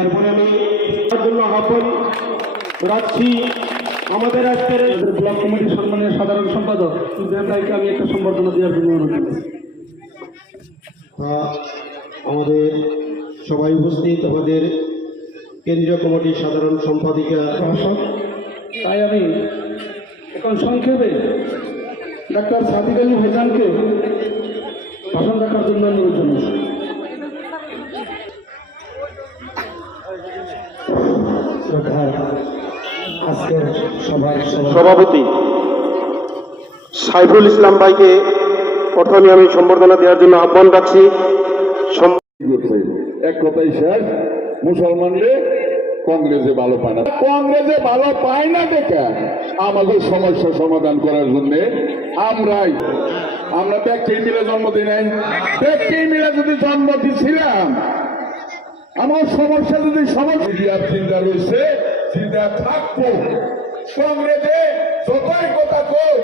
এরপরে আমি তার জন্য আহ্বান রাখছি আমাদের আজকের ব্লক কমিটির সম্মানের সাধারণ সম্পাদক ইব্রাহিম ভাইকে আমি একটা সম্বর্ধনা দেওয়ার জন্য অনুরোধ করছি। আমাদের সবাই উপস্থিত আমাদের কেন্দ্রীয় কমিটির সাধারণ সম্পাদিকা ভাষণ, তাই আমি এখন সংক্ষেপে ডাক্তার সাদিক আলী ভাইজানকে ভাষণ রাখার জন্য অনুরোধ জানাচ্ছি। আজকের সভার সভাপতি সাইফুল ইসলাম ভাইকে প্রথমে আমি সম্বর্ধনা দেওয়ার জন্য আহ্বান রাখছি। এক কথাই শেষ, মুসলমানরে কংগ্রেসে ভালো পায় না, কংগ্রেসে ভালো পায় না দেখে আমাদের সমস্যা সমাধান করার জন্য আমরা ব্যক্তি মিলে জন্ম দিই নাই, ব্যক্তি মিলে যদি জন্ম দিছিলাম আমার সমস্যা যদি সমস্যা চিন্তা রয়েছে চিন্তা থাকবো। কংগ্রেসে যতই কথা কই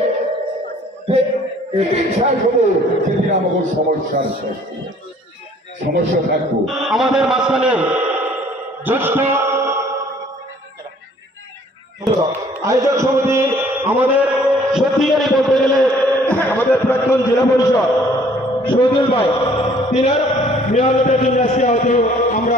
এদিন শেষ হবো সেদিন আমাকে সমস্যা থাকবো। আমাদের মাঝখানে জ্যেষ্ঠ আয়োজক সমিতি আমাদের সত্যিকারই বলতে গেলে আমাদের প্রাক্তন জেলা পরিষদ শহীদুল ভাই, তিনার মেয়রতে হয়তো আমরা